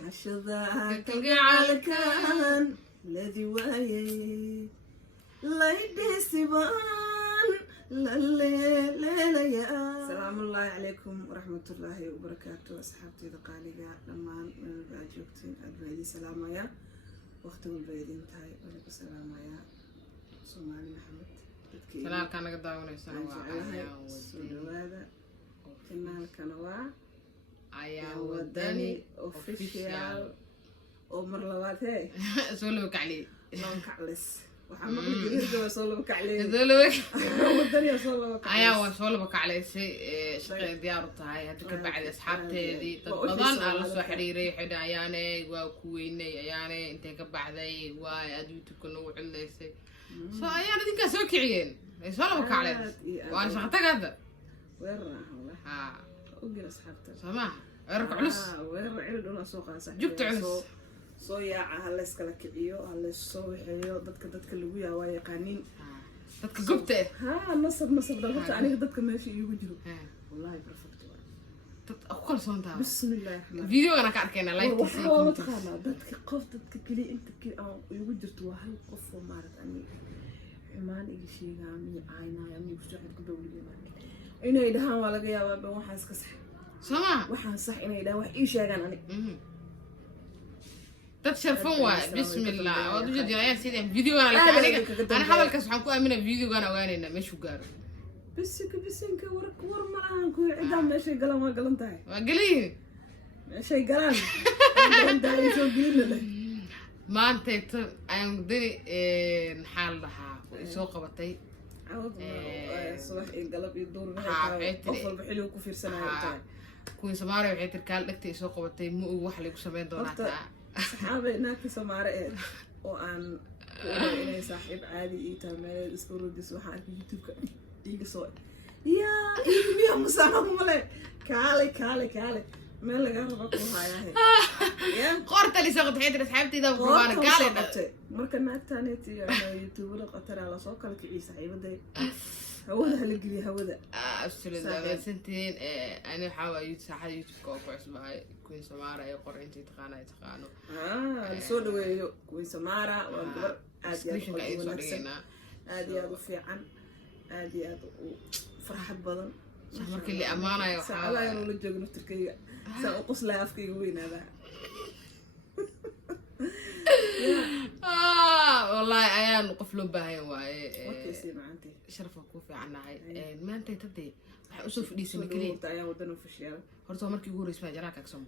عشذاك القعالكان الذي وايي لايدي سبان لليلة يا سلام الله عليكم ورحمة الله وبركاته أصحابتي ذقاليقا لما باجوكتين البايدي سلام يا وقت البايدين تاي وليكو سلام يا سومالي محمد سلام كان قدامنا سلام هذا كنا الكنوا ayaa wadani official oo mar labaad hey soo loo kaclay loo kaclis waxa ma qeybiyay soo loo kaclay wadani soo loo kaclay ayaa soo loo kaclay shaqada diyaar u tahay hadda ka bacdi asxaabteedii dad badan la soo xiriiray xidaayane waa ku weynay ayaane intee ka baxday waa aad youtube-ka nagu cilaysay soo ayaan idinka soo kiciyeen soo loo kaclay waa shaqada weerarna ha وقل أصحابته سماح أرك علص وعيل ولا سوق صح جبت علص صويا هلا سكلك عيو هلا صوي حيو دتك اللي ويا واي قانين دتك جبته ها نصب ضغط عليه دتك ماشي يوجرو والله برفكت أقول صنطة بسم الله الرحمن فيديو أنا كأركينا لايك والله تخانا دتك قف دتك كلي أنت كلي يوجرت وهل قف ومارت أني حمان إيش شيء عامي عينا يعني بشوف كدولي إنه يدهان ولا جيا بوحاس كسح سما وحاس صح إنه يده وح إيش يا جانني تتشرفون بسم الله وجد يا سيدي فيديو أنا لك أنا حاول كسح حكوا أمينة فيديو أنا ويننا مش وقارو بس إنك ور مران كل عدام ما شيء قلم ما قلم تاعي ما قليه شيء قلم أنت شو قيل له ما أنت أنا قدري نحال لها سوق بتي عوض صباح القلب يدور أفضل بحلو كفير سنة تاعي كوين سمارة وحيت الكال دكتي سوق بتي مو واحد يقول سمين دونات صحابي ناكي سمارة وأن إني صاحب عادي يتعمل إسكورو ديس وحاك يوتيوب يجي صوت يا إيه مسامح ملك كالي ما اللي قرب أكون هاي يا قرت اللي سقط حيت أصحابتي ده بروان قال مركنا الثانية يوتيوب قطر على صوت لك عيسى عيبة هودا هلقلي هودا أبسلة سنتين أنا حاول يتساعد يوتيوب كوكوس معي كوين سمارة يقرأ أنت تقانو سودو كوين سمارة وقبر عادي أبو في عن عادي أبو فرحة بدن مرك اللي أمانة يا حاول لا يقولوا جوجنا تركيا سأقص لها أفكي وين هذا والله أيان قفلوا بهاي واي وكيسي ما أنتي شرفك وفي عنا هاي ما أنتي تدي أشوف دي سنة كلي تايا ودنا في الشارع هرتو مركي جوري اسمه جراك أقسم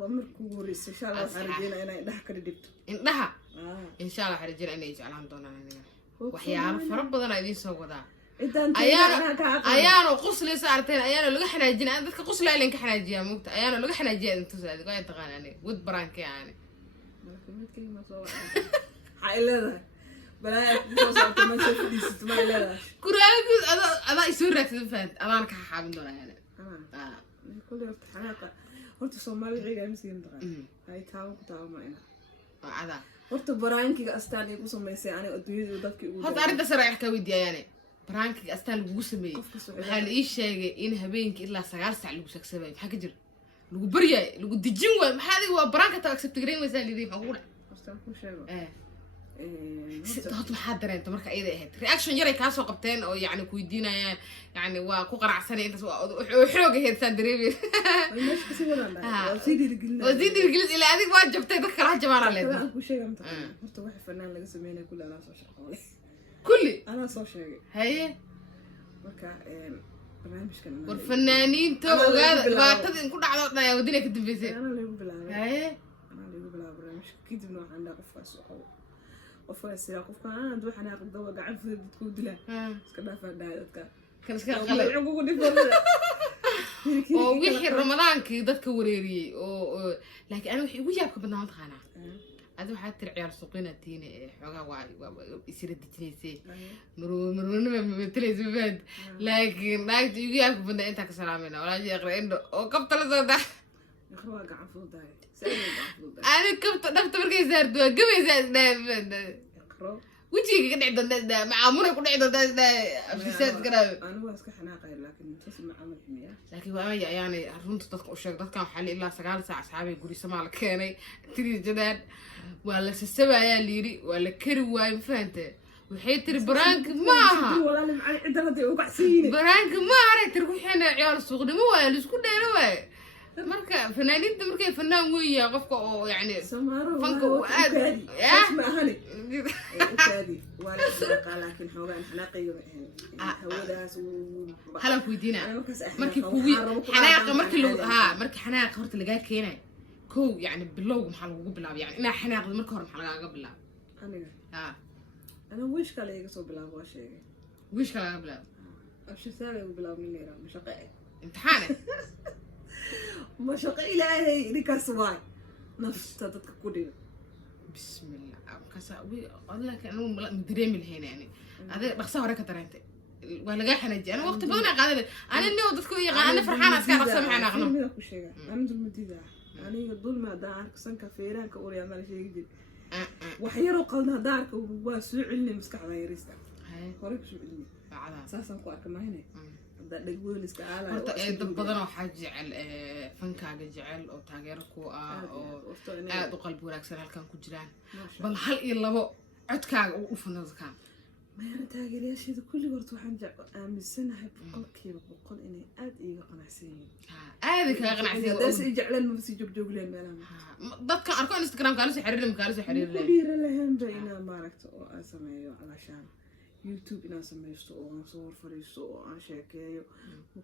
ومركي جوري إن شاء الله حرجينا أنا ده كرديت إنها إن شاء الله حرجينا أنا يجي على دونا وحياة فربنا يدين سووا ذا أيانو قصلي ساعتين أيانو لقى حناجين أنا ذكر قصلي لين كحناجيا موت أيانو لقى حناجيا أنتو زاد قاعد تغني ود برانك يعني ملكمت كلمة صوت حيلها بلا توصل ما شفت دي ستما لا كراك أنا يسورك فهمت أنا كحابين دونا يعني كل يوم حناقة قلت صومالي عيد أمسين تغني هاي تاو ما إنا هذا قلت برانك أستاني قسم ميسي أنا أدوي ودك هذا أريد أسرع حكاوي يعني برانك أستان لو سمي waxaan ii sheegay in habeenkii ilaa 9 saac lagu sagsabay waxa ka jir lagu bariyay lagu dijin way maxaa adiga waa baraanka taa accept gareyn waysaa lidii waxa ugu dhacay ku sheego sidoo waxa dareento marka ay ahayd reaction yaray ka soo qabteen oo yaani ku weydiinayaan yaani waa ku qaracsanay intaas xoog ahayd saan dareemay meesh ka sii wadaan wasiir gilid ilaa adiga waa jabtay dadka kala jabaana leedahay ku sheegay horta wax fanaan laga sameeyay kulli ana soo shaqoolay kulli ana soo sheegay haye marka barnaamijkan warfanaaniinta ogaada dhibaatada in ku dhacdo dhayaa wadina ka dambeysay ana lagu bilaabay haye ana lagu bilaabay barnaamijka kadibna waxaan dhahay qofkaas qofkaas sida qofka aan waxaan aqdo gacan fudud ku dilaa iska dhaafaa dadka kan iska qalay ugu dhifo oo wixii ramadaankii dadka wareeriyay oo laakiin ana wixii ugu yaabka badnaa taqaana هذا واحد ترعيال سوقنا تيني حوجا يصير تجلسي مرون تليز بفند لكن ناقد يجي أكو بنا أنت كسلامنا ولا يجي أقرأ إنه وكبت له ده يخرج قاعد فوق ده أنا كبت نفط بركي زار دوا قبل زار ده يخرج وجهي كده عند مع عمرك كده عند ده في سات كده أنا واسك حناقة لكن تسمع عمل حمية laakiin waa ayaanay runta dadka u sheeg dadkan waxaa la ilaa 9 saac asxaabay guri Soomaal keenay tiri jadaan waa la sasabayaa liiri waa la kari waay ma fahantay waxay tiri baraank maaha walaal macay cidaladii ugu xasiin baraank maaha tiri waxayna ciyaar suuqnimo waa la isku dheelo waay marka fanaaniinta markay fanaan weeyaa qofka oo yani fanka uu aad ma ahani ukaadi wala saqa laakiin xoogan xanaaqayo hawadaas hala ku diina markii kuwi xanaaqa markii loo markii xanaaqa horta laga keenay koo yani bilowg maxaa lagu bilaabay yani ina xanaaqda marka hore maxaa laga bilaabay aniga ana wish kale iga soo bilaabo waa sheegay wish kale laga bilaabo abshasaale ugu bilaabo minayra mashaqe imtixaan mashaqe ilaahay ninkaas waay nafta dadka ku dhigo bismillah kasa Allah ka anu mudreemi lahayn yani adiga dhaqso hore ka dareentay waa laga xanaajiyay ana waqti badan qaaday ana inuu dadku yaqaan ana farxaan aska dhaqso maxay naqno mid ku sheegay ana dulmadida aniga dulma daan sanka feeraanka oo yaa mal sheegay jir wax yar oo qaldan daarka waa soo celinay maskaxda yarista hore ku soo celinay saasan ku arkamaaynay dhagweyn iska aalaay horta ee dad badan waxa jecel fankaaga jecel oo taageero ku ah oo aad u qalbi wanaagsan halkan ku jiraan bal hal iyo labo codkaaga u fanadkan ma yar taageerayaasheeda kulli horta waxaan aaminsanahay boqolkiiba boqol inay aad iiga qanacsan yihiin aad ka qanacsan daas ay jeclaan ma si joog leen meelaha dadka arko Instagram kala soo xiriirin kala soo xiriirin diira lahayn bayna maaragta oo aan sameeyo alashaan YouTube inaan sameeyo oo aan soo fariisto oo aan sheekeeyo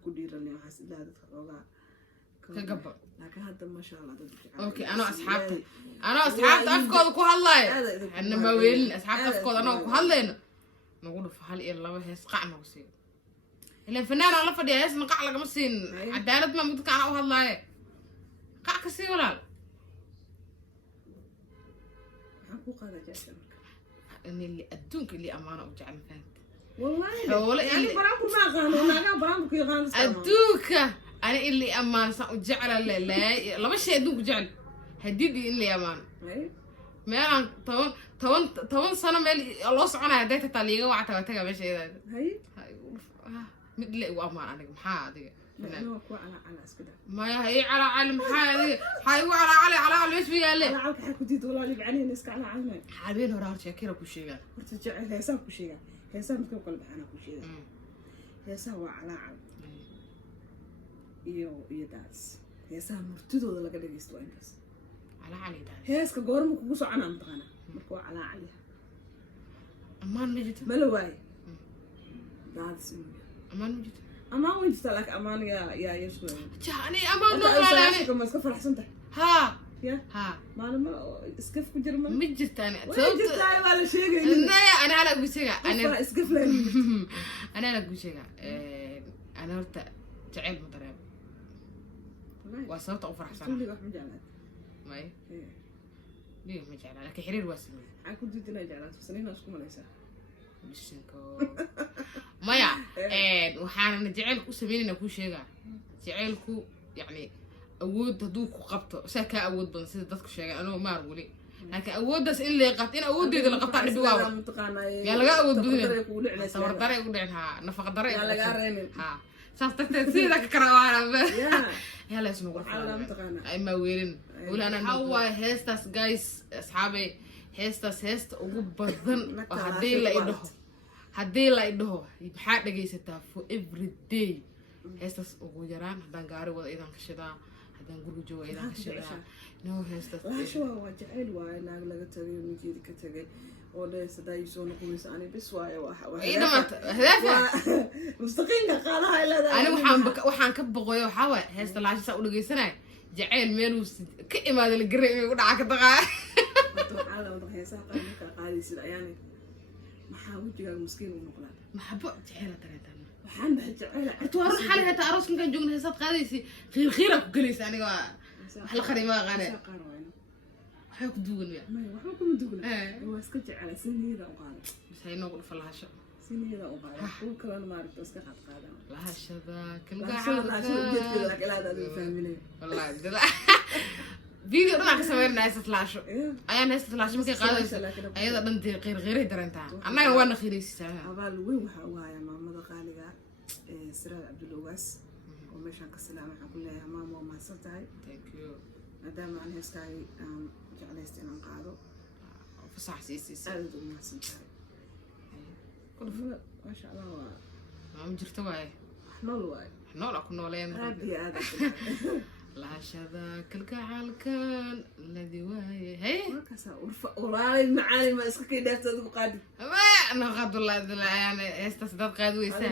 ku dhiiranay waxaas ilaa dadka xoogaa ka gabba laakiin hadda ma sha Allah dad jecel okay ana asxaabta afkooda ku hadlay anna ma weelin asxaabta afkooda ana ku hadlayno nagu dhuf hal iyo laba hees qacna ku sii ilaa fanaan la fadhiya hees qac laga ma siin cadaalad ma mid kana u hadlay qac ka sii walaal waxaan ku qaadaa jecel اللي أدونك اللي أمانة وجعل فهمت والله يعني برامج ما قانون أنا برامج يغانس أدوك أنا اللي أمانة وجعل لا لا مش أدوك جعل هديدي اللي أمانة ما أنا طبعا سنة مال الله سبحانه هديت تعليقة وعتبتها مش هي مثل وأمانة أنا محاضي أنا أكو على أسكده ما هي على علم حالي على ايش بيقال لي انا عارف حكوا دي والله اللي بعاني نسك على علمي حابين وراه شاكيره كوشيغا ورتجع هيسان كوشيغا هيسان متكو قلب انا كوشيغا هيسان على علم iyo daads heesaha murtidooda laga dhageysto intaas على daads heeska goorma kugu soconaa maqana markuu ala cali amaan ma jirto mala waay daads amaan ma jirto amaan way jirtaa laakiin amaan yaa yeesho jaani amaan noolaani kama iska faraxsantay ha ya ha maalmo iskaf ku jirma ma jirtaan jirtaa waa la sheegay ana ala gusiga ana iskaf leen ana ala gusiga ana horta jacayl ma dareemo waa sababta u faraxsan kulli wax ma jeclaad may lii ma jeclaa laakiin xiriir waa sameeyay aan ku diidina jeclaad sanina isku malaysaa bishanko maya waxaan jacaylku u sameeynaa ku sheegaa jacaylku yani awood haduu ku qabto saaka awood badan sida dadku sheegay anoo maar wali laakiin awooddaas in la qabto in awoodeeda la qabto dhibi waa yaa laga awood badan sawir daray ugu dhicin ha nafaqa daray yaa laga reemin ha saas tagtay sida ka karawaana yaa la isnu qurxan ay ma weelin wala ana hawa heestas guys asxaabay heesta ugu badan hadii la idho maxaa dhageysataa for every day heestas ugu yaraan hadaan gaari wada idan ka shidaa hadaan guriga joogo idan ka shidaa no heestas waa jacayl waa naag laga tagay midkeeda ka tagay oo dheesaday soo noqonaysa ani bis waayo waxa ida maanta hadafa mustaqilka qaadaha ilaa ani waxaan ka boqoyo waxa way heesta laashisa u dhageysanay jacayl meel uu ka imaado la garay inuu dhaca ka daqaa ala wada heesaha qaadka qaadaysid ayaani maxaa wajigaaga miskiin u noqdaa maxabo jacayl tareetan waxaan jacayl horta war xal hata aroos kan joogna heesad qaadaysi khiir ku galaysa aniga wax la qariima qaane waxay ku duugan yaa ma waxba kuma duugan waa iska jacayl siniyada u qaado bas hay noogu falaasho siniyada u qaado ku kala maarto iska qaadaan lahashada kan fahminay wallahi dala video dhan ka sameeyna heesad laasho ayaan heesad laasho markay qaadayso ayada dhan qeyr darantaa annaga waa nakhiraysaa abaal weyn waxa u haya maamada qaaliga Siraad Cabdulwaas ومشان كسلام waxaan ku leeyahay maamo waa mahadsan tahay thank you maadaama aan heeskaay jeclaysta inaan qaado fasax siisiisa aad u mahadsan tahay ما شاء الله ما jirto waaye nool waaye nool ku nooleen aad iyo aad la shada kalgacalkan ladii waaye hey markaas walaal macaan ma iska keenaystad ku qaadi أنا قاد الله يعني استسداد قاد ويسا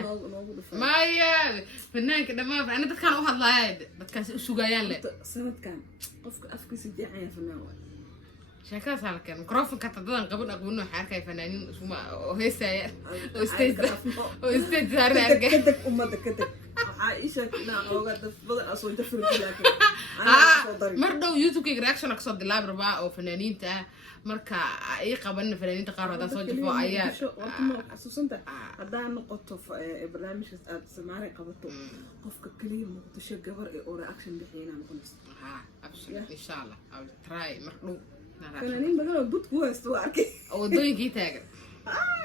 ما يا فنانك دما أنا دكان واحد لا يد دكان سوقيان له سنة كان قفك أفكي سجاعي فنان شكاس على كان ميكروفون كتدان قبل حركة فنانين اسمه وهيسا واستيج هرنا كدك أمتك كدك عائشة لا وقعد بدأ أصوات في الكلاك مرة يوتيوب كي رياكشن أقصد اللعب ربع أو فنانين تا marka ay qaban fanaaniinta qaar wada soo jifo ayaa xasuusanta hadaan noqoto barnaamijkaas aad Soomaali qabato qofka kaliya muqdisho gabar ee oo reaction bixiyana noqonaysa absolutely insha Allah I will try mardo fanaaniin badan oo budku haysto arkay oo dooyinkii taagan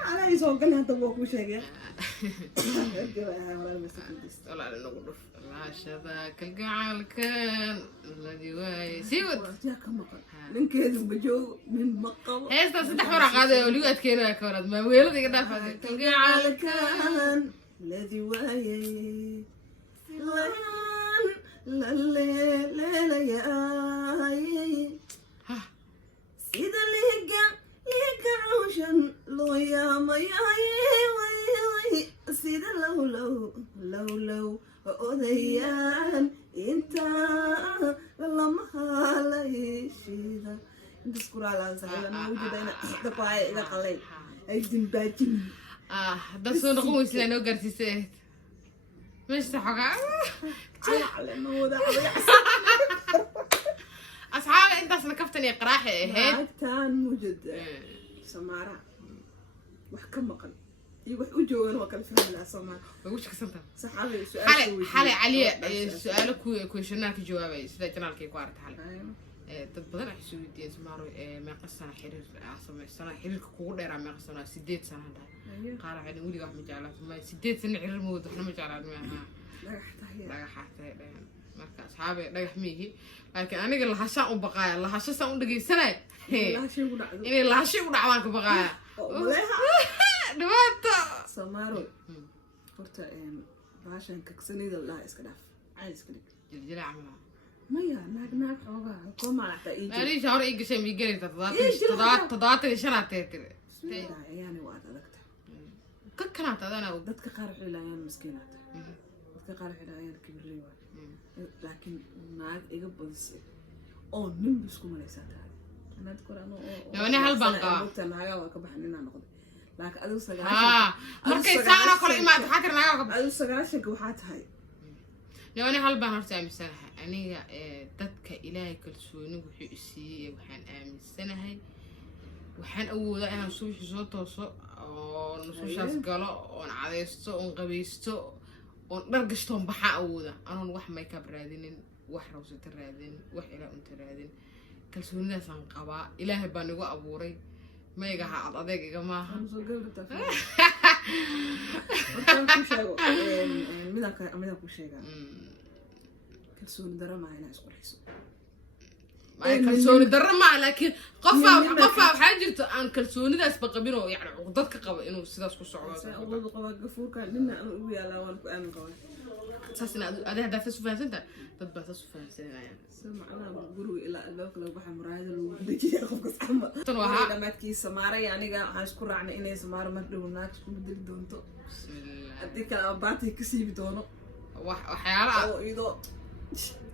ana isoo gan hadda waa ku sheegay wala nagu dhuf la shada kalgacalkan ladii waaye siwad yaa ka maqan ninkeedu bajoog min maqabo heesta saddex mar qaado oo ligu adkeeyo ka warad ma weelada iga dhaafay kalgacalkan ladii waaye la ha sida liga عوشن لو يا ما يا سيد لو أوديان أنت لما هالشيء نذكر على سهل أنا موجودة هنا دقائق إذا قليل أجدم باجم ده صار خوش لأنه قرتي سهت مش تحقق على إنه ده أصحابي أنت أصلا كفتني قراحة هيك كان موجود سمارة وحكم مقل يروح وجوه وكل فيلم لا سمارة وش كسنت صحابي سؤال حالي علي سؤالك كويشناك جوابي سيدا جنال كي قارت حالي تبدأ حسوي دي سمارة ما قصنا حرير عصام سنة حرير كقول دير ما قصنا 6 سنة ده قال عادي ولي واحد مجالات ما 6 سنة حرير مود إحنا مجالات لا حتى marka asxaabe dhagax miigi laakiin aniga la hashaan u baqaaya la hashasaan u dhageysanay inay la hashi u dhacdaan ka baqaaya dhawaato Soomaaro horta baashan kaksanida la iska dhaaf caadi iska dhig jiljila amala maya naag xoogaa kuma laata ali shahar ay gashay mi galay tadaata shanaatay yani waa adagta ka kanaata adana dadka qaar xilayaan miskiinata dadka qaar xilayaan kibriyo لكن ناق إيجا بس أو نم بس كم ليس هذا أنا أذكر أنا أنا هالبنقة تناقة وكبحنينا نقد لكن أدو سجاش مركز ساعة كل ما تحكر ناقة أدو سجاش جوحات هاي أنا هالبنقة هرتي مسنة أنا تذكر إلهي كل شيء نبحثي وحن مسنة هاي وحن أول أنا نسوي صوت وصوت ونسوي شاس قلا ونعيستو ونقبيستو ونرجشتهم بحق أودا أنا نوح ميك اب رادين وح روسة رادين وح إلى أنت رادين كل سنة سنقبا إلهي بانيو أبوري ما يجا حق أضيق يا جماعة ماذا كوشيجا كل سنة درما هنا أسقط حسو كلسوني درما لكن قفا وحاجرت أن كلسوني ذا سبق بينه يعني عقدتك قبل إنه سداس كسرعة عقدة قبل قفور كان لنا أنا ويا لا وأنا أنا قوي أساسا هذا هدف سوفان سنتا تبى سوفان سنة يعني سمع أنا بقولوا إلى البوك لو بحر مراهد لو بيجي ياخذ قصة تنوها لما تكي سمارة يعني قا هشكر عن إني سمارة ما تدوناش كم دل دونتو بسم الله أديك أباتي كسي بدونه وحيالا أو إذا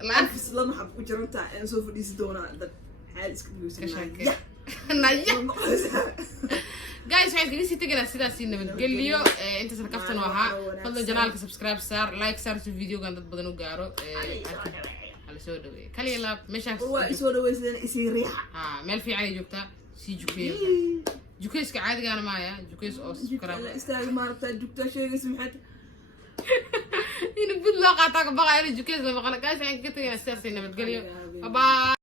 لا في سلام حب وجرنتا إن سوف ديس دونا حادث كبير نايا guys waxaan kaga sii tagaynaa sidaas nabadgelyo inta sarkaftan waxa fadlan janaalka subscribe saar like saar si videogan dad badan u gaaro hala soo dhaweeyo kaliya laab meeshaas waa soo dhaweyseen isii riixa meel fiican ay joogtaa si jukeeyo jukeeska caadigaana maaya jukees oo subscribe istaag maarta jugta sheegaysa maxay in bud loo qaataa ka baqaa in jukees la maqla guys waxaan kaga tagaynaa sidaas nabadgelyo bye bye